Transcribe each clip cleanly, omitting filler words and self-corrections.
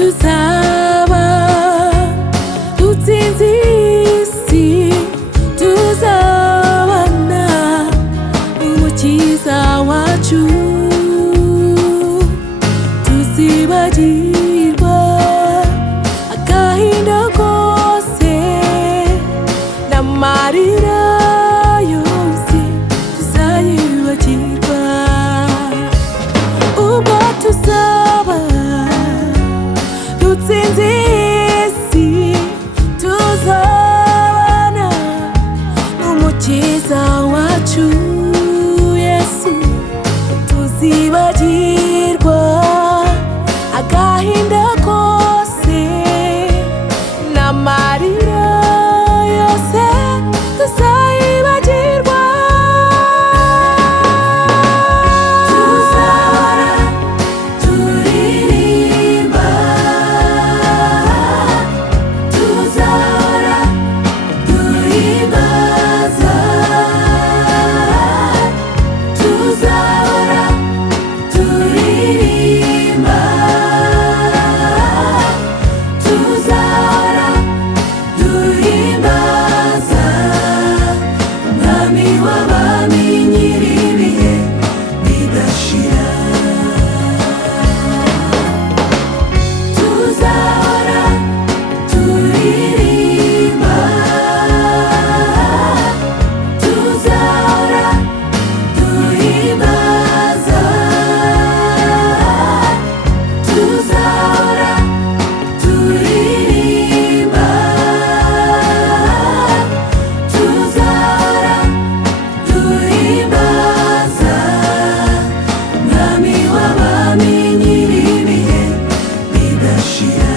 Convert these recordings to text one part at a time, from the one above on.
tuzaba dutsinze isi, tuzabana n'umukiza wacu, tuzibagirwa agahinda kose n'amarira yose, tuzayibagirwa ubwo tuzaba dutsinze isi, tuzabana n'umukiza wacu Yesu, tuzibagirwa agahinda kose n'amarira yose, tuzayibagirwa. Tuzahora turirimba, tuzahora duhimbaza, tuzahora turirimba, tuzahora duhimbaza umwami w'abami nyir'ibihe bidashira. Tuzahora turirimba, tuzahora duhimbaza, tuzahora turirimba, tuzahora duhimbaza umwami w'abami nyir'ibihe bidashira.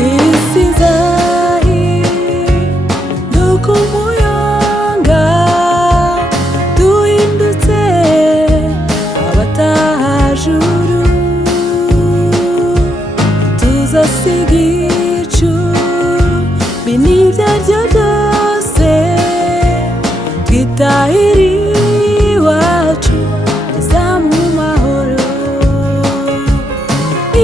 Isi izahinduka umuyonga, duhindutse abatahajuru, tuzasiga icumbi n'ibyo aribyo byose, twitahire iwacu iza mu mahoro.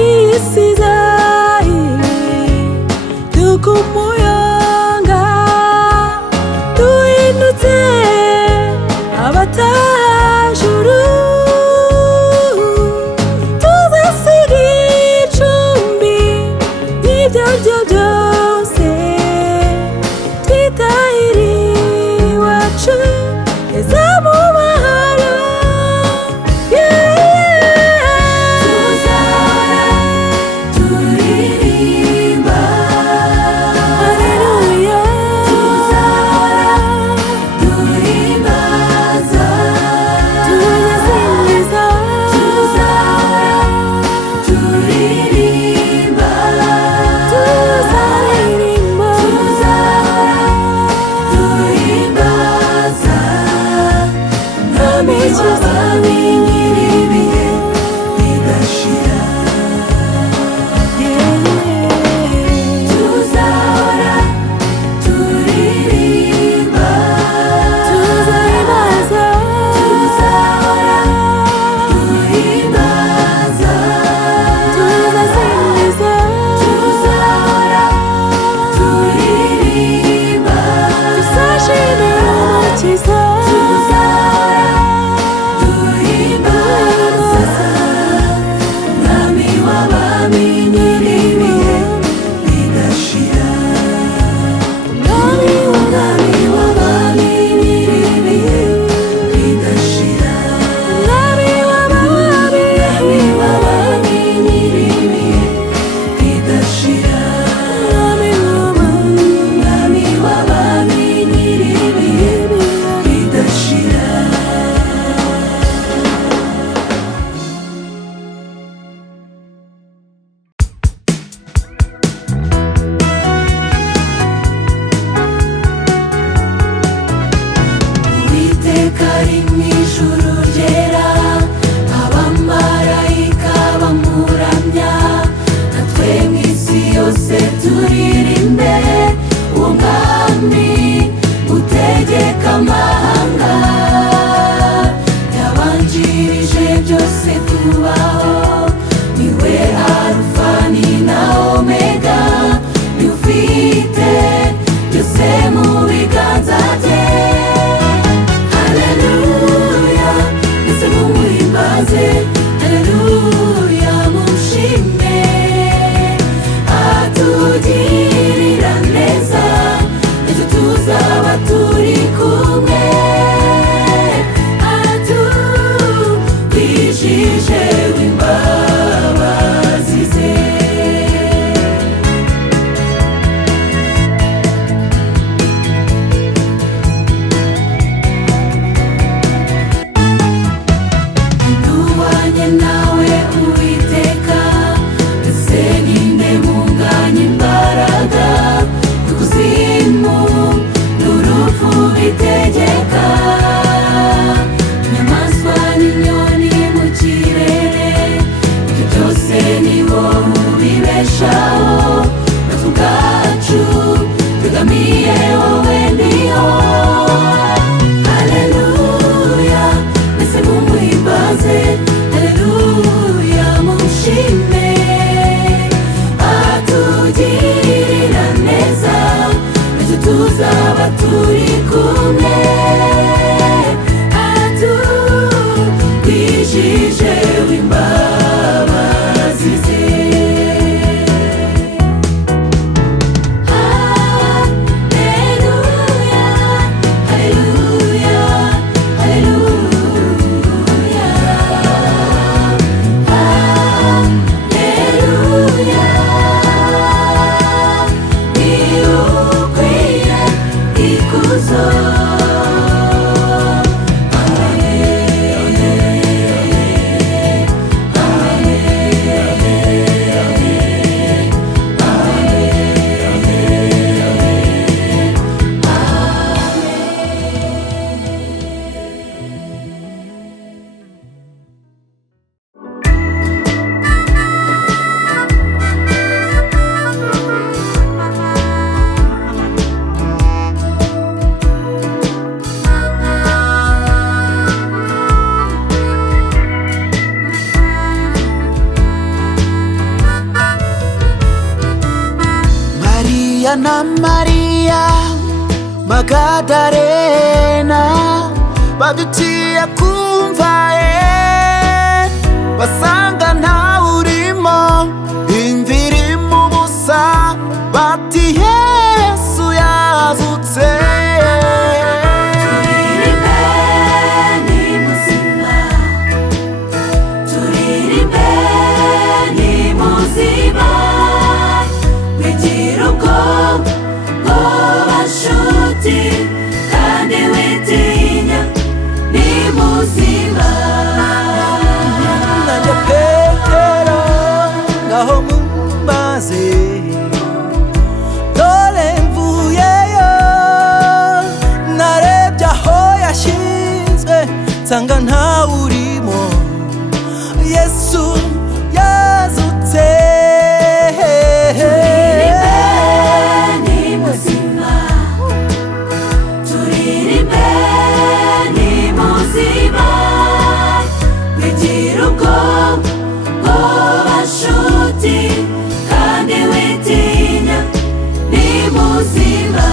Isi izahinduka umuyonga, duhindutse abatahajuru, tuzasiga icumbi n'ibyo aribyo byose, twitahire iwacu heza mu mahoro. Tuzahora turirimba, haleluya, tuzahora duhimbaza, tuyasingiza, tuzahora turirimba, tuzaririmba, tuzahora duhimbaza umwami w'abami nyir'ibihe bidashira. Tuzahora turirimba, tuzahimbaza, tuzahora duhimbaza, tuzasingiza, tuzahora turirimba, tuzashimira umukiza, tuzahora duhimbaza umwami w'abami nyir'ibihe bidashira. Umwami w'abami nyir'ibihe bidashira. Umwami w'abami nyir'ibihe bidashira. Umwami w'abami nyir'ibihe bidashira. twose turirimbe uwo mwami utegeka amahanga, yabanjirije byose kubaho, niwe Alufa ni na Omega, niwe ufite byose mu biganza bye. Haleluya, mbese mumuhimbaze, haleluya mumushime, atugirira neza, ejo tuzaba turi kumwe, atugwijije w'imbabazi ze. Duhwanye nawe Uwiteka, ese ninde munganya imbaraga, ikuzimu n'urupfu bitegeka, inyamaswa n'inyoni mu kirere, ibyo byose ni wowe ubibeshaho, natwe ubwacu twegamiye wowe ndiho. Haleluya, mbese mumuhimbaze, haleluya mumushime, atugirira neza, ejo tuzaba turi kumwe, atugwijije w'imbabazi ze. Haleluya, haleluya, haleluya, haleluya, ni ukwiye ikuzo. Maria na Maria Magadarena babyukiye kumva basanga ntawe urimo, imva irimo ubusa, bati Yesu yazutse. Turirimbe ni muzima, turirimbe ni muzima, wigira ubwoba nshuti, kandi witinya, ni muzima. Nanjye Petero ngaho mumbaze, dore mvuyeyo, narebye aho yashinzwe, nsanga ntawe urimo, Yesu yazutse. Turirimbe ni muzima, turirimbe ni muzima, wigira ubwoba nshuti, kandi witinya, ni muzima.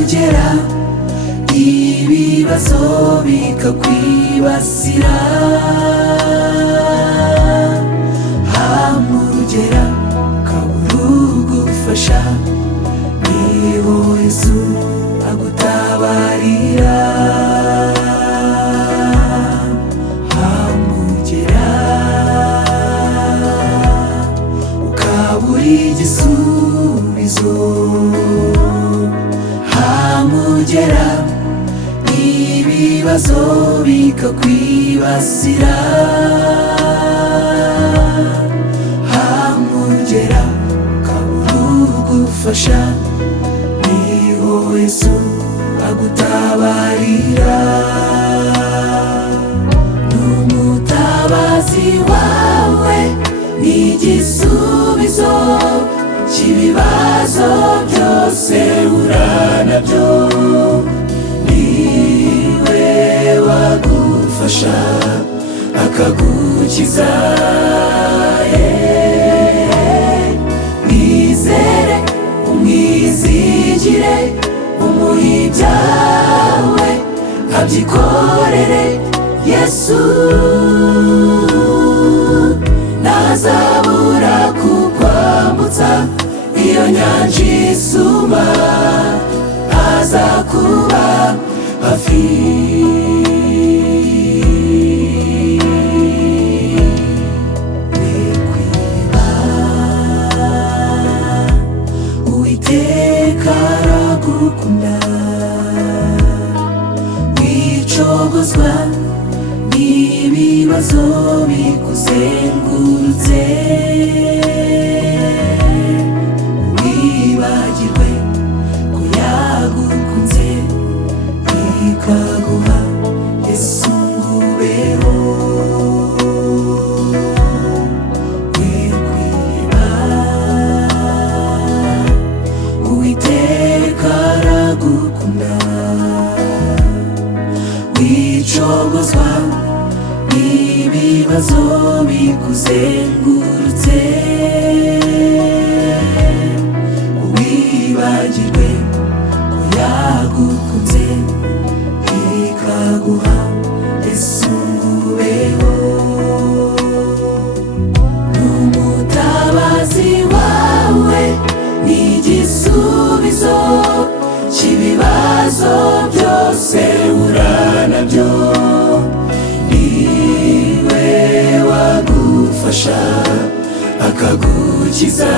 hamugera ibibazo bikakwibasira, hamugera ukabura ugufasha, niho Yesu agutabarira. Hamugera ukabura igisubizo, hamugera ibibazo bikakwibasira, hamugera ukabura ugufasha, niho Yesu agutabarira. N'umutabazi wawe n'igisubizo cy'ibibazo byose uhura nabyo, niwe wagufasha akagukiza. Mwizere umwizigire, umuhe ibyawe abyikorere. Yesu ntazabura kukwambutsa iyo nyanja isuma, azakuba hafi. Wikwiheba, Uwiteka aragukunda. Wicogozwa n'ibibazo bikuzengurutse, wibagirwe ko yagukunze ikaguha Yesu ngo ubeho. Wikwiheba, Uwiteka aragukunda. Wicogozwa n'ibibazo bikuzengurutse, wibagirwe ko yagukunze ikaguha Yesu ngo ubeho. N'umutabazi wawe n'igisubizo cy'ibibazo byose uhura nabyo, niwe wagufasha akagukiza.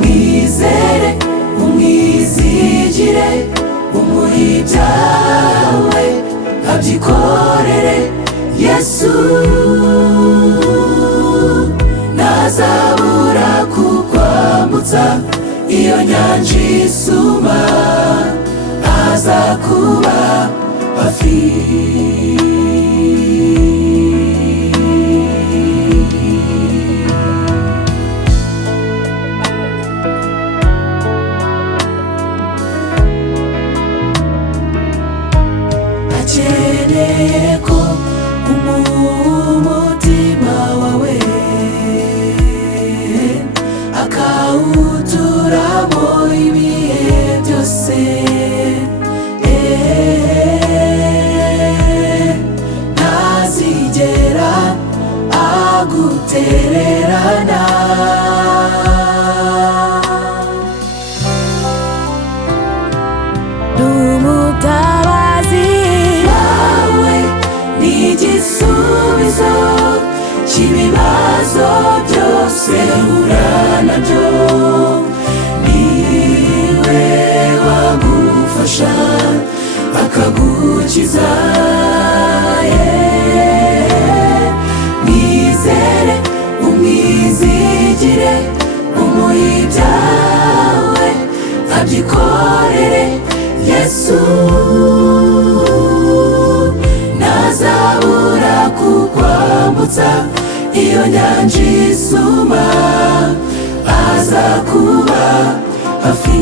Mwizere umwizigire, umuhe ibyawe abyikorere. Yesu ntazabura kukwambutsa iyo nyanja isuma, azakuba hafi. Akeneye ko umutima wawe akawuturamo ibihe byose, ntazigera agutererana. N'umutabazi wawe n'igisubizo cy'ibibazo byose uhura nabyo, niwe wagufasha akagukiza. Mwizere umwizigire, umuhe ibyawe abyikorere. Yesu ntazabura kukwambutsa iyo nyanja isuma, azakuba hafi.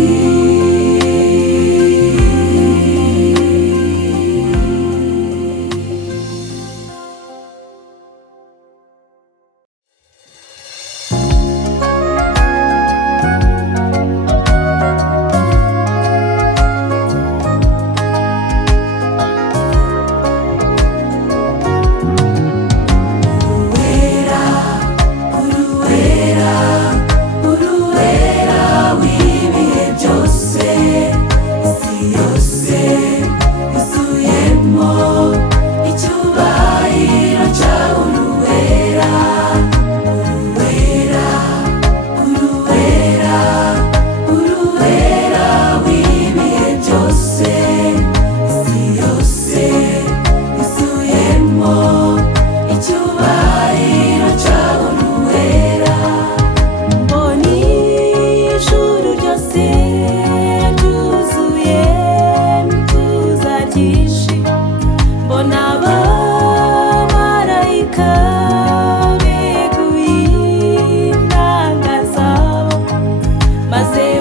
maze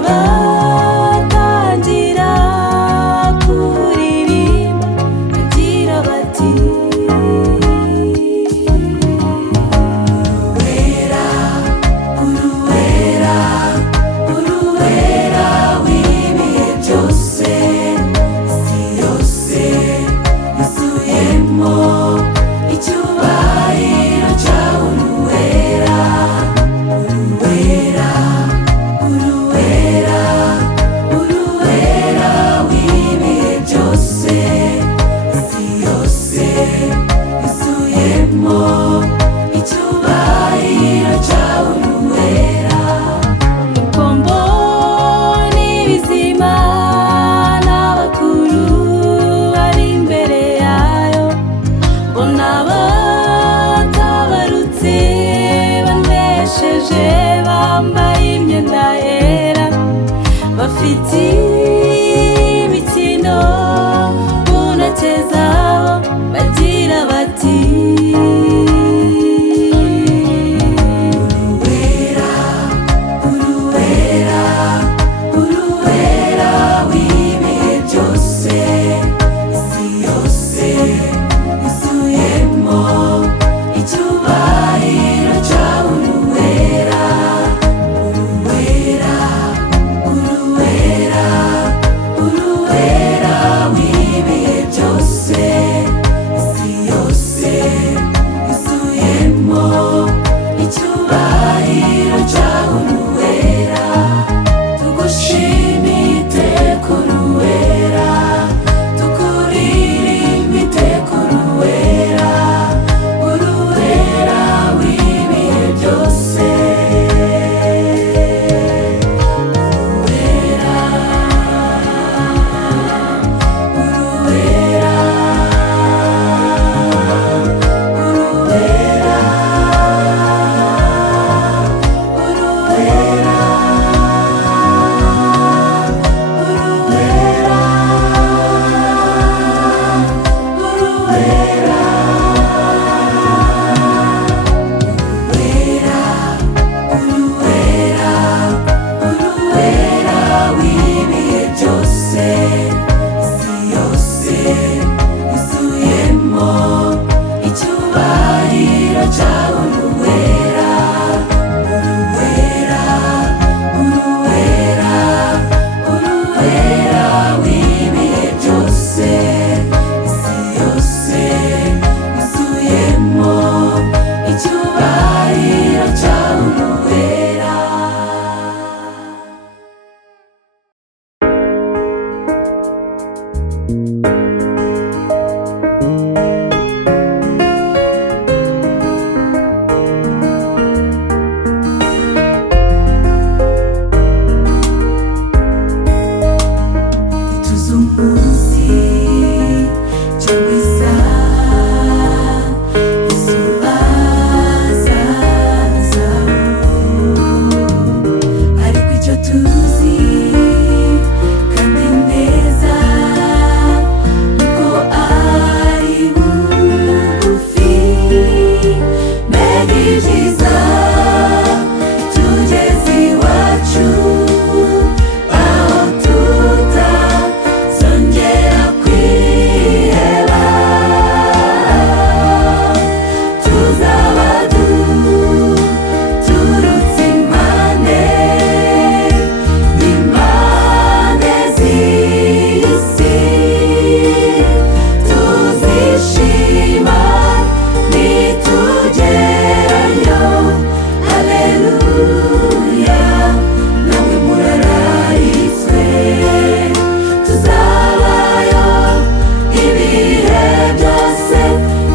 batangira kuririmba bagira bati Uruwera, uruwera, uruwera w'ibihe byose, isi yose yuzuyemo icyubahiro cyawe. Uruwera, uruwera, uruwera, uruwera w'ibihe byose, isi yose yuzuyemo icyubahiro cyawe. Uruwera, Kombo n'ibizima n'abakuru bari imbere yayo, mbona batabarutse banesheje bambaye imyenda yera, bafite imikino mu ntoki zabo bagira bati uruwera, uruwera, uruwera w'ibihe byose, isi yose yuzuyemo icyubahiro cyawe. Uruwera, uruwera, uruwera, uruwera w'ibihe byose, isi yose yuzuyemo icyubahiro cyawe. Uruwera, tugushime iteka uruwera, tukuririmbe iteka uruwera, uruwera w'ibihe byose. Uruwera, uruwera, uruwera, uruwera, uruwera, uruwera w'ibihe byose, isi yose yuzuyemo icyubahiro cyawe. Uruwera, uruwera, uruwera, uruwera w'ibihe byose, isi yose yuzuyemo icyubahiro cyawe. Uruwera. Ituze umunsi cyangwa isaha izuba zazaho, ariko icyo tuzi kandi neza nuko ari bugufi. Mbega ibyiza tugeze iwacu, aho tutazongera kwiheba, tuzaba duturutse impande n'impande z'iyi si, tuzishima nitugerayo. Haleluya, namwe murararitswe, tuzabayo ibihe byose,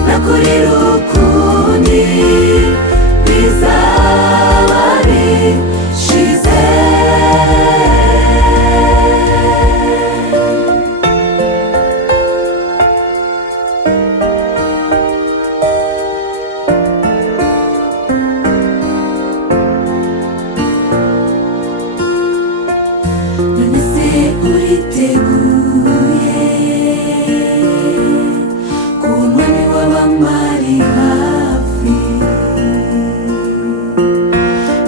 nakurira ukundi bizaba bishize. None se uriteguye ku mwami w'abamari hafi?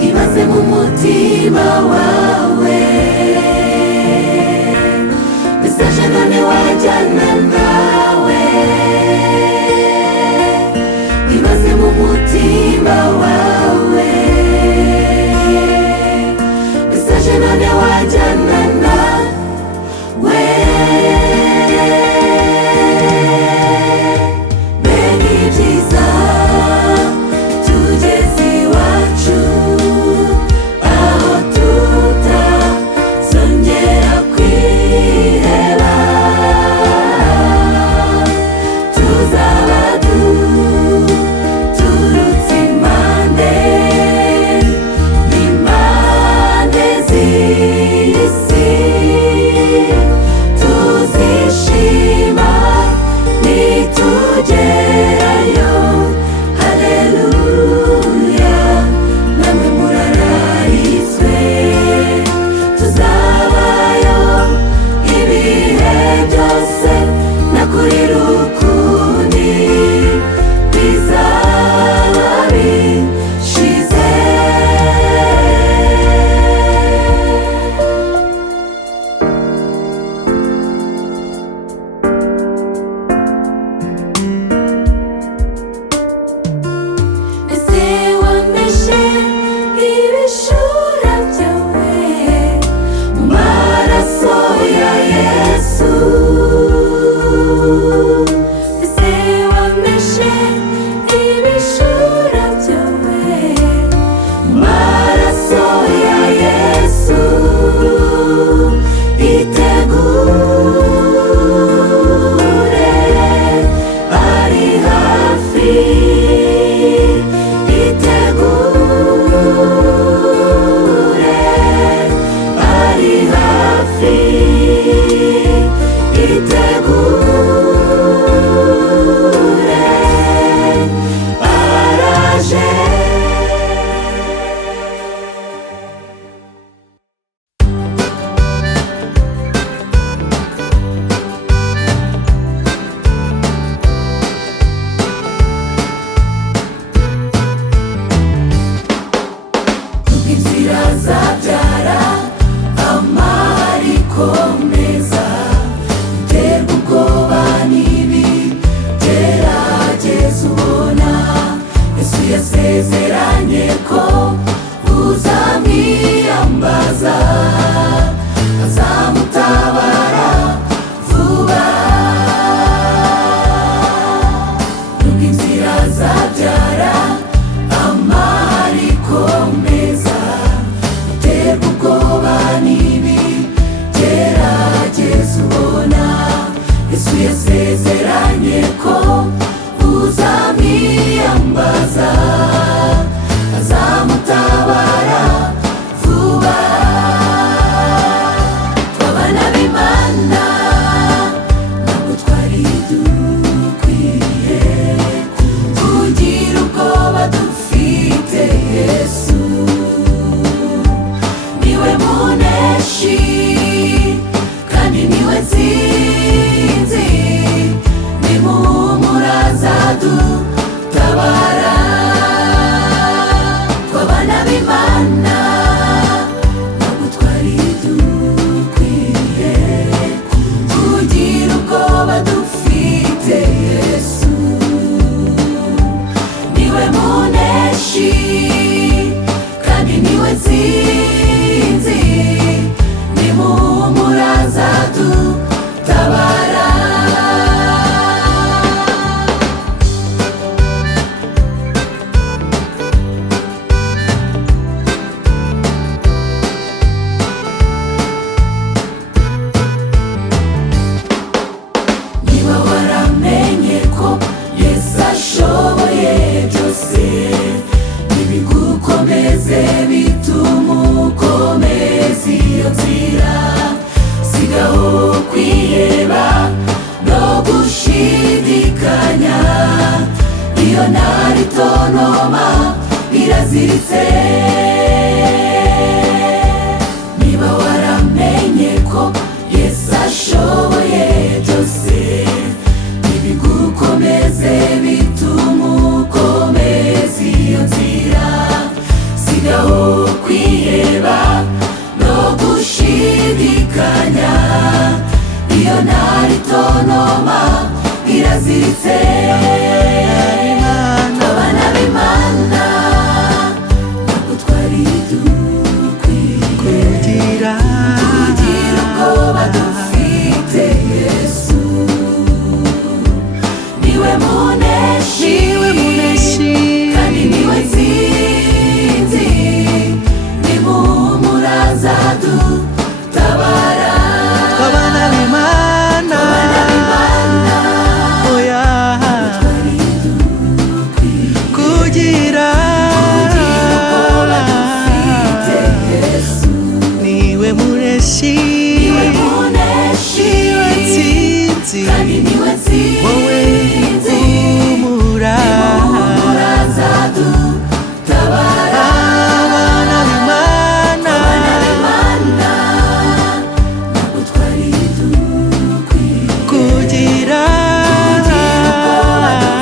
Ibaze mu mutima wawe none wajyana nawe. Mbega ibyiza tugeze iwacu, aho tutazongera kwiheba. Tuzaba duturutse impande n'impande z'iyi si, tuzishima nitugerayo. Haleluya, namwe murararizwe, tuzabayo ibihe byose, nakurira ukundi bizaba bishize. Ese wameshe ibishura byawe mu maraso ya Yesu? Ese wameshe ibishura byawe mu maraso ya Yesu? Itegure, ari hafi. Itegure, ari hafi. Itegure, araje. Inzira zabyara amariko meza, uterwa ubwoba n'ibigeragezo ubona. Yesu yasezeranye ko uzamwiyambaza, azamutabara vuba. Nubwo inzira zabyara amariko meza, uterwa ubwoba n'ibigeragezo ubona. Yesu yasezeranye ko uzamwiyambaza, azamutabara vuba. Twabana b'Imana ntabwo twari dukwiye kugira ubwoba, dufite Yesu. Niwe muneshi kandi niwe nsinzi, nimuhumura azadutabara. Twabana b'Imana ntabwo twari dukwiye kugira ubwoba, dufite Yesu. Niwe muneshi kandi niwe nsinzi, nimuhumura azadutabara. Niba waramenye ko Yesu ashoboye byose, nibigukomeze bituma ukomeza iyo nzira. Sigaho kwiheba no gushidikanya, iyo ntari tonoma iraziritse. Niba waramenye ko Yesu ashoboye byose, nibigukomeze bituma ukomeza iyo nzira. Sigaho kwiheba no gushidikanya, iyo ntari tonoma iraziritse. Abana b'Imana ntabwo twari dukwiye muneshi, niwe muneshi, niwe ntsinzi, kandi niwe wowe ntsinzi. humura, Humura azadutabara. abana b'Imana, ntabwo twari dukwiye kugira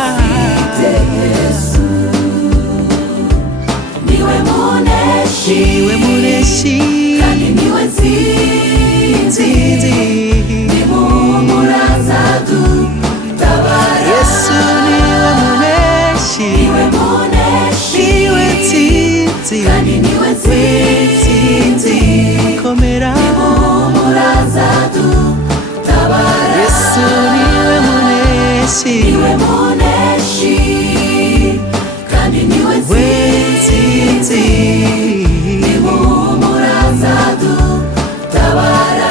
dufite Yesu. Niwe muneshi, niwe muneshi, kandi niwe ntsinzi. ntsinzi, Humura azadutabara. Yesu niwe muneshi, Niwe muneshi, niwe ntsinzi, kandi niwe ntsinzi. komera, Humura azadutabara. Yesu niwe muneshi, Niwe muneshi, kandi niwe we ntsinzi. ntsinzi. Humura azadutabara.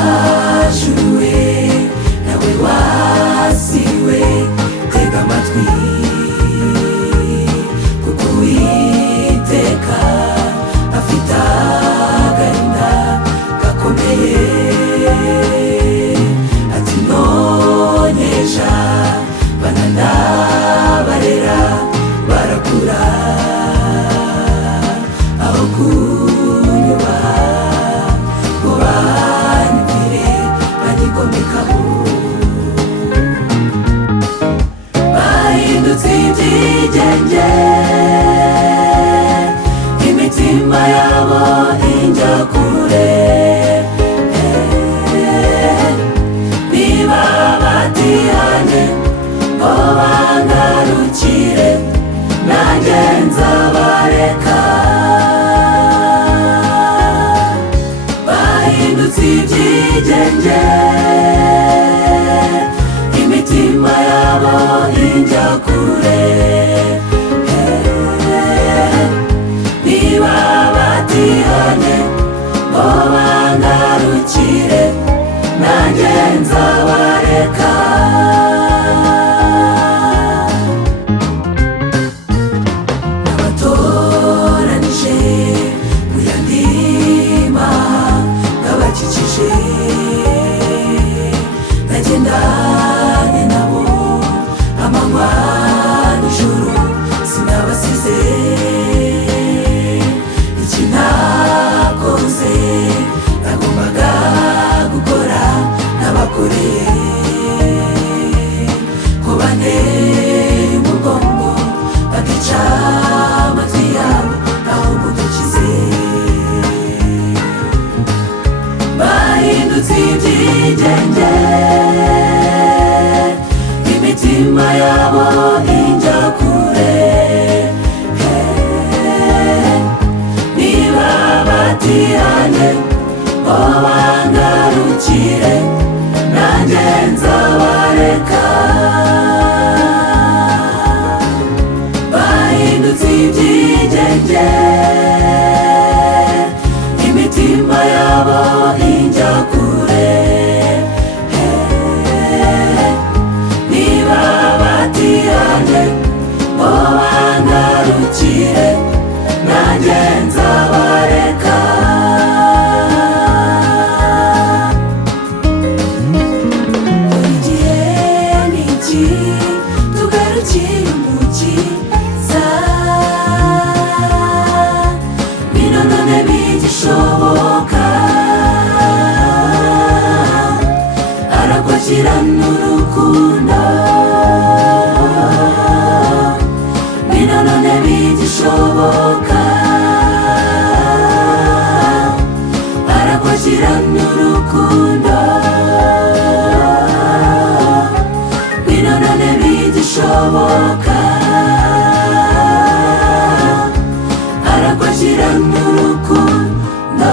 Wajuriwe nawe wasiwe, tega amatwi kuko Uwiteka afite agahinda gakomeye. Ati nonyeja bana ndabarera barakura, aho kunyuba ngo banyumvire banyigomekaho. Bahindutse ibyigenge, imitima yabo injya kure. Niba batihanye ngo bangarukire, nanjye nzabareka. Bahindutse ibyigenge, imitima yabo injya kure. Niba batihanye ngo bangarukire, nanjye nzabareka. Nabatoranije mu yandi mahanga bakikije, nagendanye nabo amanywa n'ijoro, sinabasize. Iki nakoze nagombaga gukora n'abakoreye, ko banteye umugongo bakica amatwi yabo, ahubwo dukize. Bahindutse ibyigenge, imitima yabo injya kure. Niba batihanye ngo bangarukire, nanjye nzabareka. Bahindutse ibyigenge, imitima yabo injya kure. Niba batihanye ngo bangarukire, nanjye nzabareka. Igihe ni iki tugarukire umukiza, bino none bigishoboka. Arakwakira n'urukundo, bino none bigishoboka. Arakwakira n'urukundo, bino none bigishoboka. Arakwakira n'urukundo.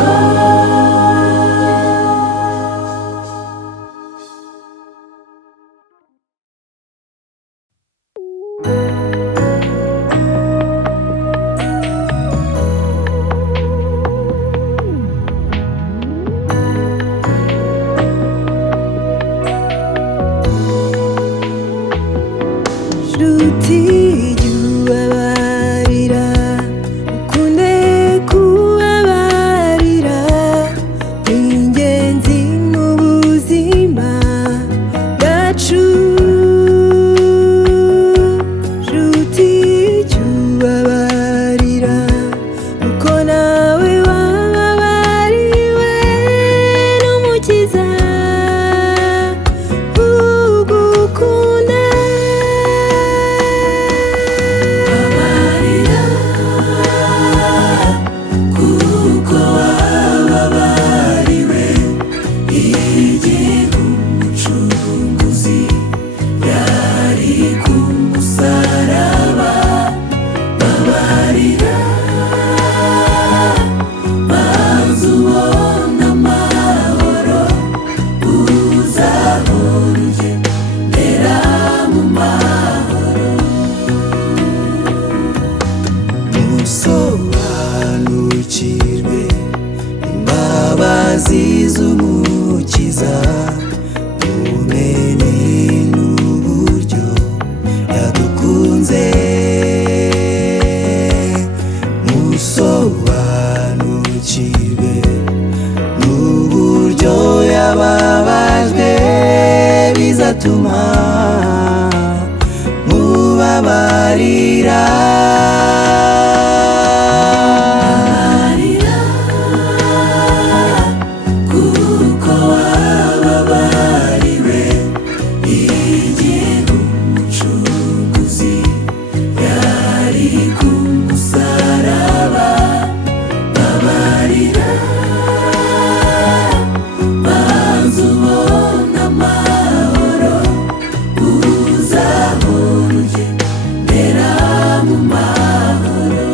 imbabazi z'umukiza, umenye n'uburyo yadukunze, musobanukirwe n'uburyo yababajwe, bizatuma mubabarira. Kuko wababariwe igihe umucunguzi yari ku musaraba. Babarira banza ubona amahoro, uzahora ugendera mu mahoro.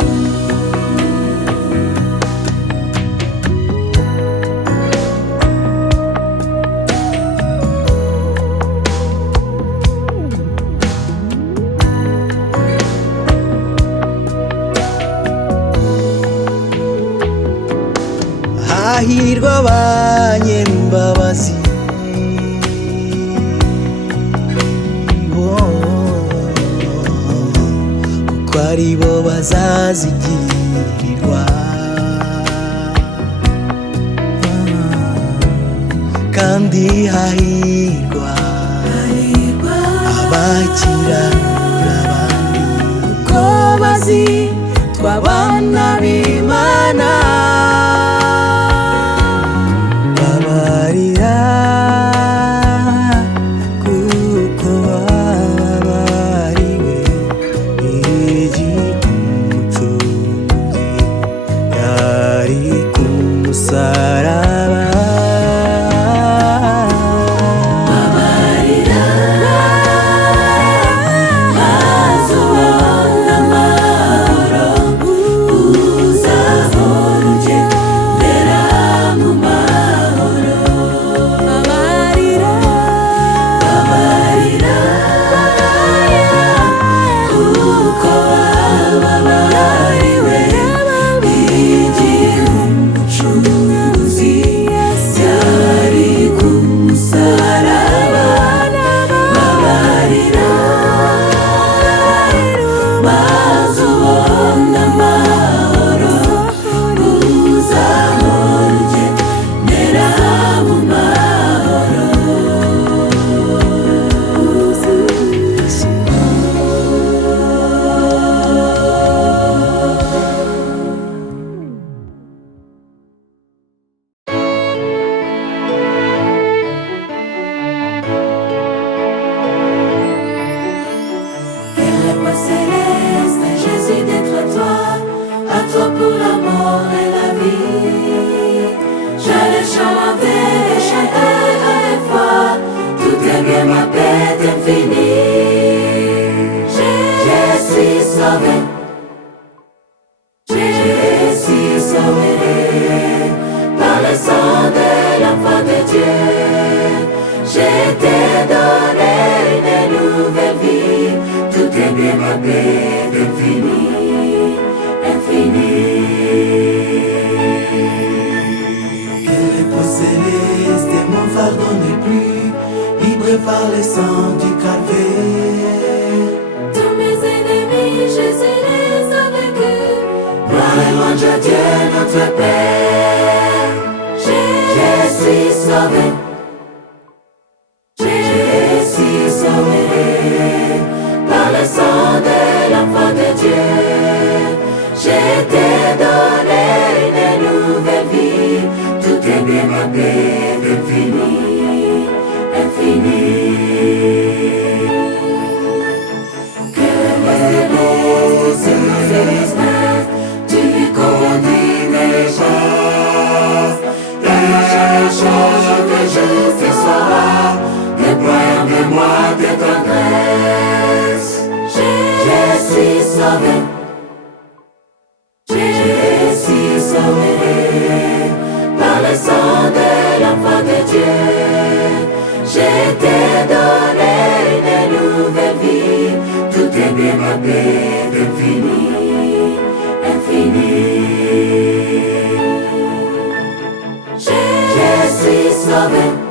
hahirwa abanyembabazi, kuko ari bo bazazigirirwa. kandi hahirwa abakiranura abandi, kuko bazitwa abana b'Imana. Babarira kuko wababariwe igihe umucunguzi yari ku musaraba. Babarira maze ubone amahoro, uzahora ugendera mu mahoro. Babarira kuko wababariwe igihe umucunguzi yari ku musaraba. Babarira maze ubone amahoro, uzahora ugendera mu mahoro. Quel roi céleste, Jésus d'être à toi pour la mort et la vie. J'allais chanter et chanter avec foi, tout est bien, ma paix est infinie. Je suis sauvé, je suis sauvé par le sang de l'enfant de Dieu. J'ai été donné une nouvelle vie, tout est bien, ma paix est infinie, infinie. Que les peaux célestes et mon fardeau n'est plus, libre par le sang du calvaire. Tous mes ennemis, Jésus les a vaincus. Gloire et louange à Dieu notre Père. Je suis sauvé, je suis sauvé par le sang de l'enfant de Dieu. J'ai été donné une nouvelle vie, tout est bien, ma paix est infinie, infinie. Que les beaux se nous tu lui conduis mes chasses, et chaque chose que je sauvé.